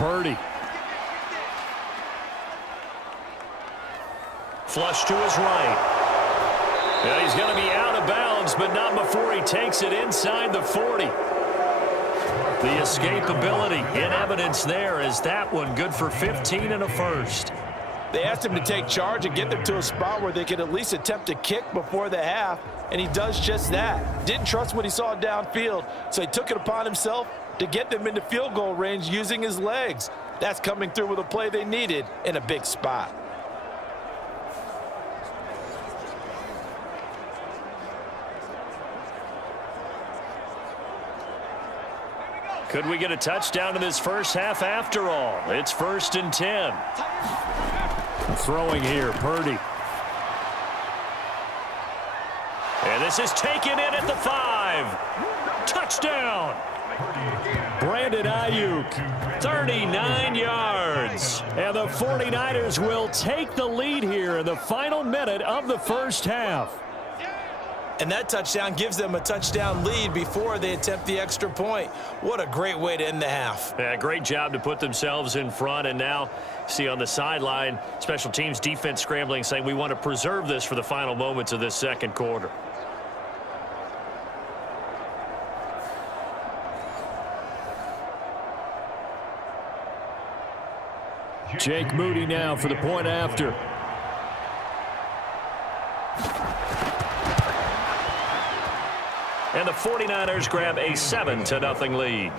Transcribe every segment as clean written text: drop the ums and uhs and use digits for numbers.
Purdy. Flush to his right. Yeah, he's going to be out of bounds, but not before he takes it inside the 40. The escapability in evidence there as that one good for 15 and a first. They asked him to take charge and get them to a spot where they could at least attempt a kick before the half, and he does just that. Didn't trust what he saw downfield, so he took it upon himself to get them into field goal range using his legs. That's coming through with a play they needed in a big spot. Could we get a touchdown in this first half after all? It's 1st and 10. Throwing here, Purdy. And this is taken in at the 5. Touchdown. Brandon Ayuk, 39 yards. And the 49ers will take the lead here in the final minute of the first half. And that touchdown gives them a touchdown lead before they attempt the extra point. What a great way to end the half. Yeah, great job to put themselves in front. And now, see on the sideline, special teams defense scrambling, saying we want to preserve this for the final moments of this second quarter. Jake Moody now for the point after. And the 49ers grab a 7-0 lead.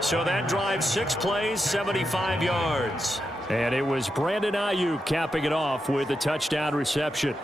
So that drive 6 plays, 75 yards. And it was Brandon Ayuk capping it off with a touchdown reception.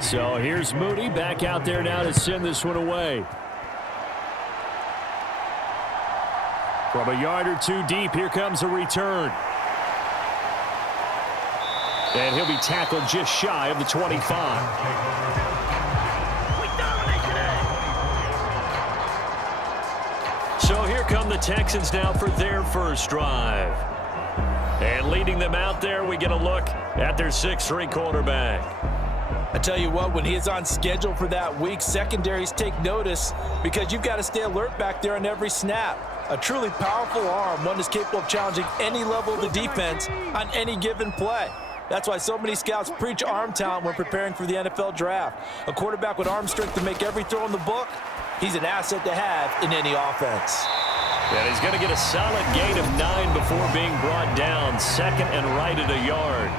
So here's Moody back out there now to send this one away. From a yard or two deep, here comes a return. And he'll be tackled just shy of the 25. So here come the Texans now for their first drive. And leading them out there, we get a look at their 6'3" quarterback. I tell you what, when he is on schedule for that week, secondaries take notice because you've got to stay alert back there on every snap. A truly powerful arm, one that's capable of challenging any level of the defense on any given play. That's why so many scouts preach arm talent when preparing for the NFL draft. A quarterback with arm strength to make every throw in the book, he's an asset to have in any offense. And he's going to get a solid gain of 9 before being brought down, second and right at a yard.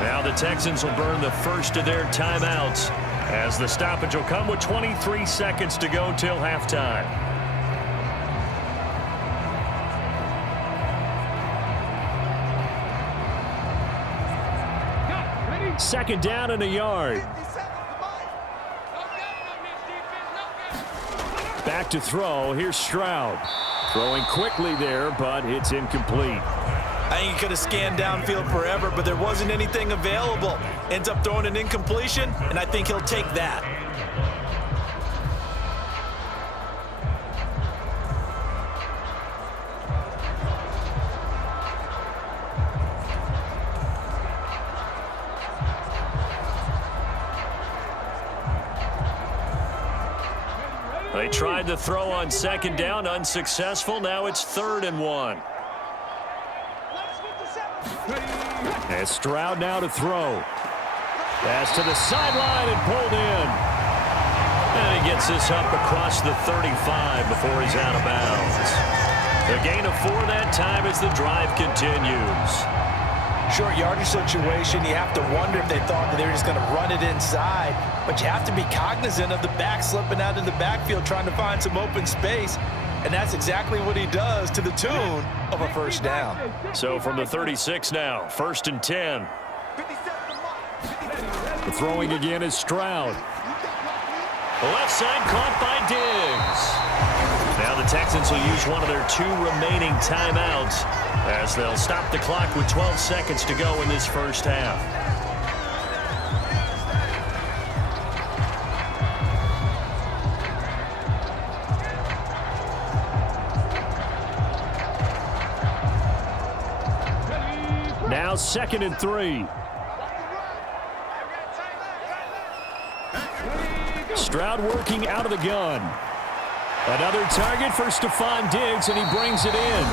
Now the Texans will burn the first of their timeouts as the stoppage will come with 23 seconds to go till halftime. Second down and a yard. Back to throw. Here's Stroud. Throwing quickly there, but it's incomplete. I think he could have scanned downfield forever, but there wasn't anything available. Ends up throwing an incompletion, and I think he'll take that. They tried to throw on second down, unsuccessful. Now it's 3rd and 1. And Stroud now to throw. Pass to the sideline and pulled in. And he gets this up across the 35 before he's out of bounds. A gain of 4 that time as the drive continues. Short yardage situation, you have to wonder if they thought that they were just going to run it inside. But you have to be cognizant of the back slipping out of the backfield trying to find some open space. And that's exactly what he does to the tune of a first down. So from the 36 now, 1st and 10. The throwing again is Stroud. Left side caught by Diggs. Now the Texans will use one of their 2 remaining timeouts as they'll stop the clock with 12 seconds to go in this first half. Now 2nd and 3. Stroud working out of the gun. Another target for Stephon Diggs, and he brings it in.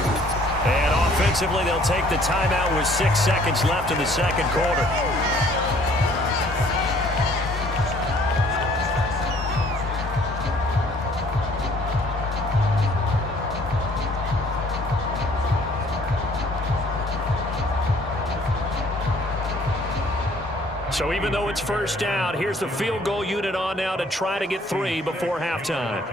And offensively, they'll take the timeout with 6 seconds left in the second quarter. So even though it's first down, here's the field goal unit on now to try to get 3 before halftime.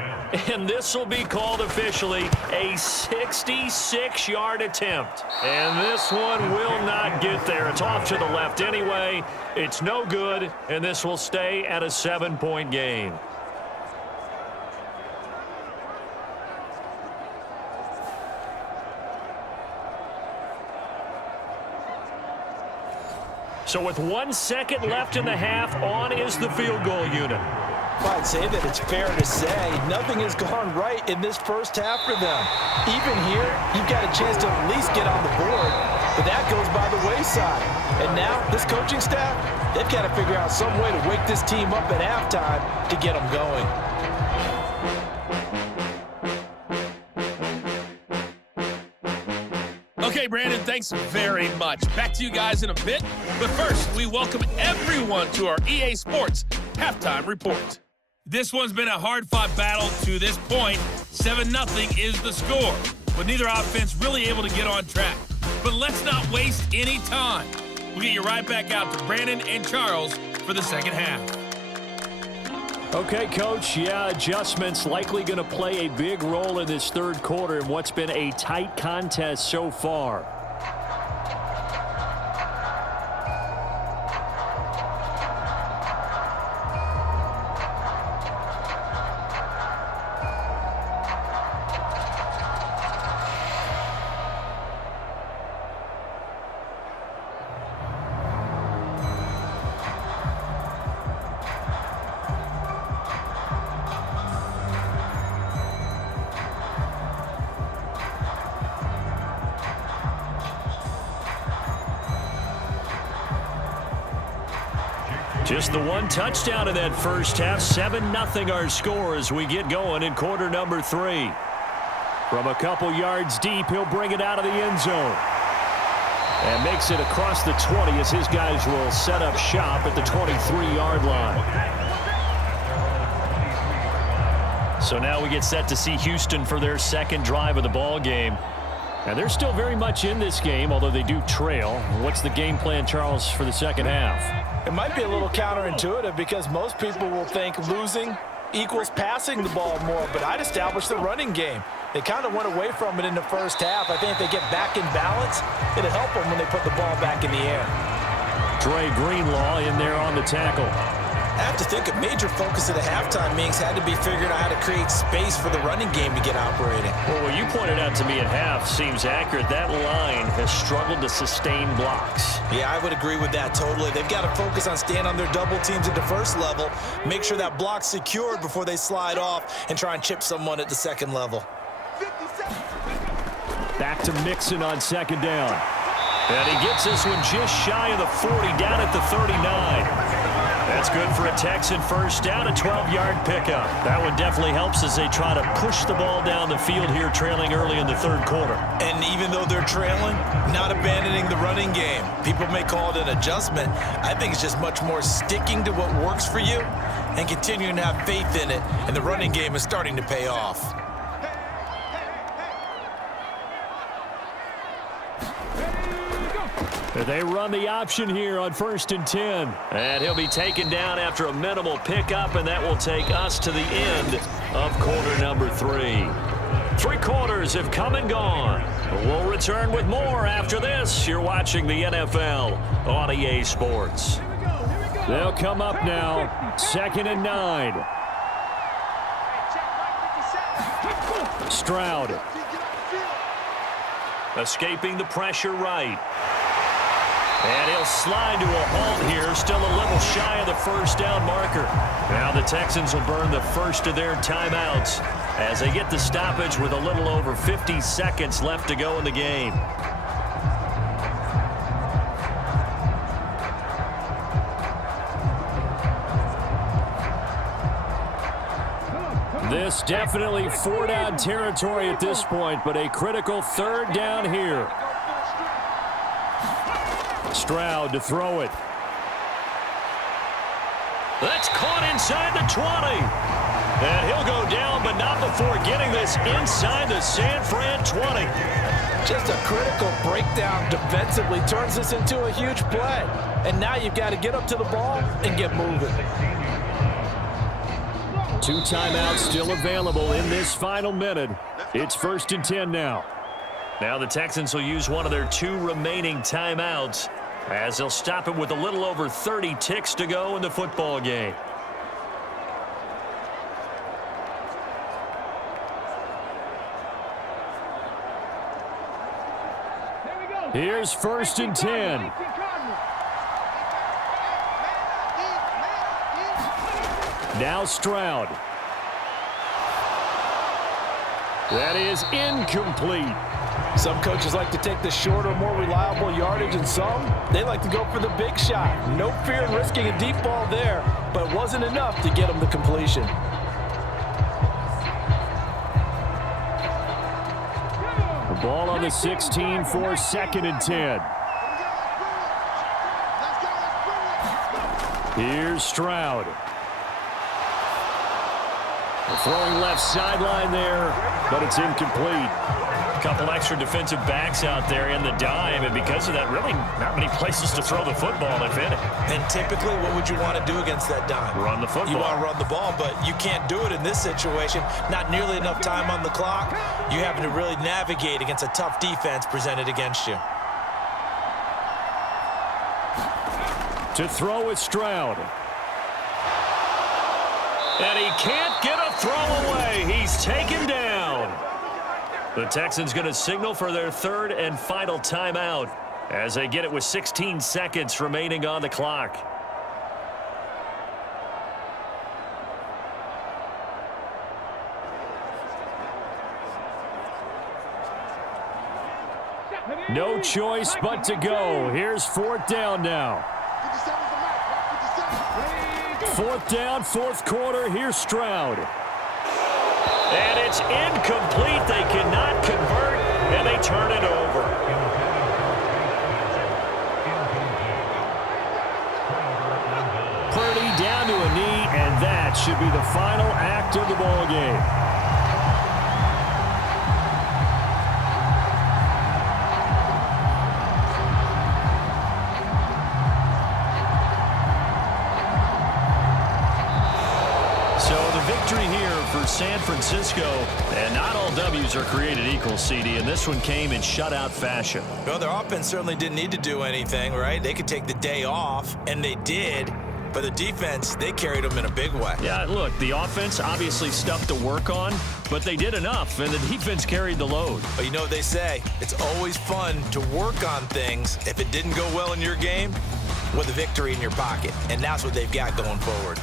And this will be called officially a 66-yard attempt. And this one will not get there. It's off to the left anyway. It's no good, and this will stay at a 7-point game. So with 1 second left in the half, on is the field goal unit. Well, I'd say that it's fair to say nothing has gone right in this first half for them. Even here, you've got a chance to at least get on the board, but that goes by the wayside. And now, this coaching staff, they've got to figure out some way to wake this team up at halftime to get them going. Okay, Brandon, thanks very much. Back to you guys in a bit. But first, we welcome everyone to our EA Sports Halftime Report. This one's been a hard-fought battle to this point. 7-0 is the score, but neither offense really able to get on track. But let's not waste any time. We'll get you right back out to Brandon and Charles for the second half. Okay, Coach, adjustments likely going to play a big role in this third quarter in what's been a tight contest so far. Just the one touchdown in that first half. 7-0 our score as we get going in quarter number 3. From a couple yards deep, he'll bring it out of the end zone. And makes it across the 20 as his guys will set up shop at the 23-yard line. So now we get set to see Houston for their second drive of the ball game. And they're still very much in this game, although they do trail. What's the game plan, Charles, for the second half? It might be a little counterintuitive because most people will think losing equals passing the ball more, but I'd establish the running game. They kind of went away from it in the first half. I think if they get back in balance, it'll help them when they put the ball back in the air. Dre Greenlaw in there on the tackle. I have to think a major focus of the halftime meetings had to be figuring out how to create space for the running game to get operating. Well, what you pointed out to me at half seems accurate. That line has struggled to sustain blocks. Yeah, I would agree with that totally. They've got to focus on staying on their double teams at the first level, make sure that block's secured before they slide off and try and chip someone at the second level. Back to Mixon on second down. And he gets this one just shy of the 40, down at the 39. That's good for a Texan first down, a 12-yard pickup. That one definitely helps as they try to push the ball down the field here, trailing early in the third quarter. And even though they're trailing, not abandoning the running game. People may call it an adjustment. I think it's just much more sticking to what works for you and continuing to have faith in it, and the running game is starting to pay off. They run the option here on 1st and 10. And he'll be taken down after a minimal pickup, and that will take us to the end of quarter number 3. 3 quarters have come and gone. We'll return with more after this. You're watching the NFL on EA Sports. They'll come up now, 2nd and 9. Stroud. Escaping the pressure right. And he'll slide to a halt here, still a little shy of the first down marker. Now the Texans will burn the first of their timeouts as they get the stoppage with a little over 50 seconds left to go in the game. This definitely four-down territory at this point, but a critical third down here. Stroud to throw it. That's caught inside the 20. And he'll go down, but not before getting this inside the San Fran 20. Just a critical breakdown defensively turns this into a huge play. And now you've got to get up to the ball and get moving. 2 timeouts still available in this final minute. It's 1st and 10 now. Now the Texans will use one of their 2 remaining timeouts as they'll stop it with a little over 30 ticks to go in the football game. Here's 1st and 10. Now Stroud. That is incomplete. Some coaches like to take the shorter, more reliable yardage, and some, they like to go for the big shot. No fear in risking a deep ball there, but it wasn't enough to get them the completion. The ball on the 16 for 2nd and 10. Here's Stroud. Throwing left sideline there, but it's incomplete. A couple extra defensive backs out there in the dime, and because of that, really not many places to throw the football, if any. And typically, what would you want to do against that dime? Run the football. You want to run the ball, but you can't do it in this situation. Not nearly enough time on the clock. You're having to really navigate against a tough defense presented against you. To throw with Stroud. And he can't get a throw away. He's taken down. The Texans going to signal for their 3rd and final timeout as they get it with 16 seconds remaining on the clock. No choice but to go. Here's 4th down now. 4th down, 4th quarter. Here's Stroud. And it's incomplete. They cannot convert, and they turn it over. Purdy down to a knee, and that should be the final act of the ball game. Victory here for San Francisco, and not all W's are created equal, CD, and this one came in shutout fashion. Well, their offense certainly didn't need to do anything, right? They could take the day off, and they did. But the defense, they carried them in a big way. Yeah, look, the offense, obviously stuff to work on, but they did enough, and the defense carried the load. But you know what they say, it's always fun to work on things. If it didn't go well in your game, with a victory in your pocket, and that's what they've got going forward.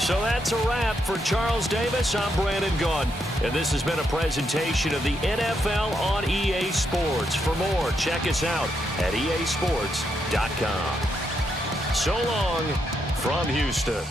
So that's a wrap for Charles Davis. I'm Brandon Gunn, and this has been a presentation of the NFL on EA Sports. For more, check us out at easports.com. So long from Houston.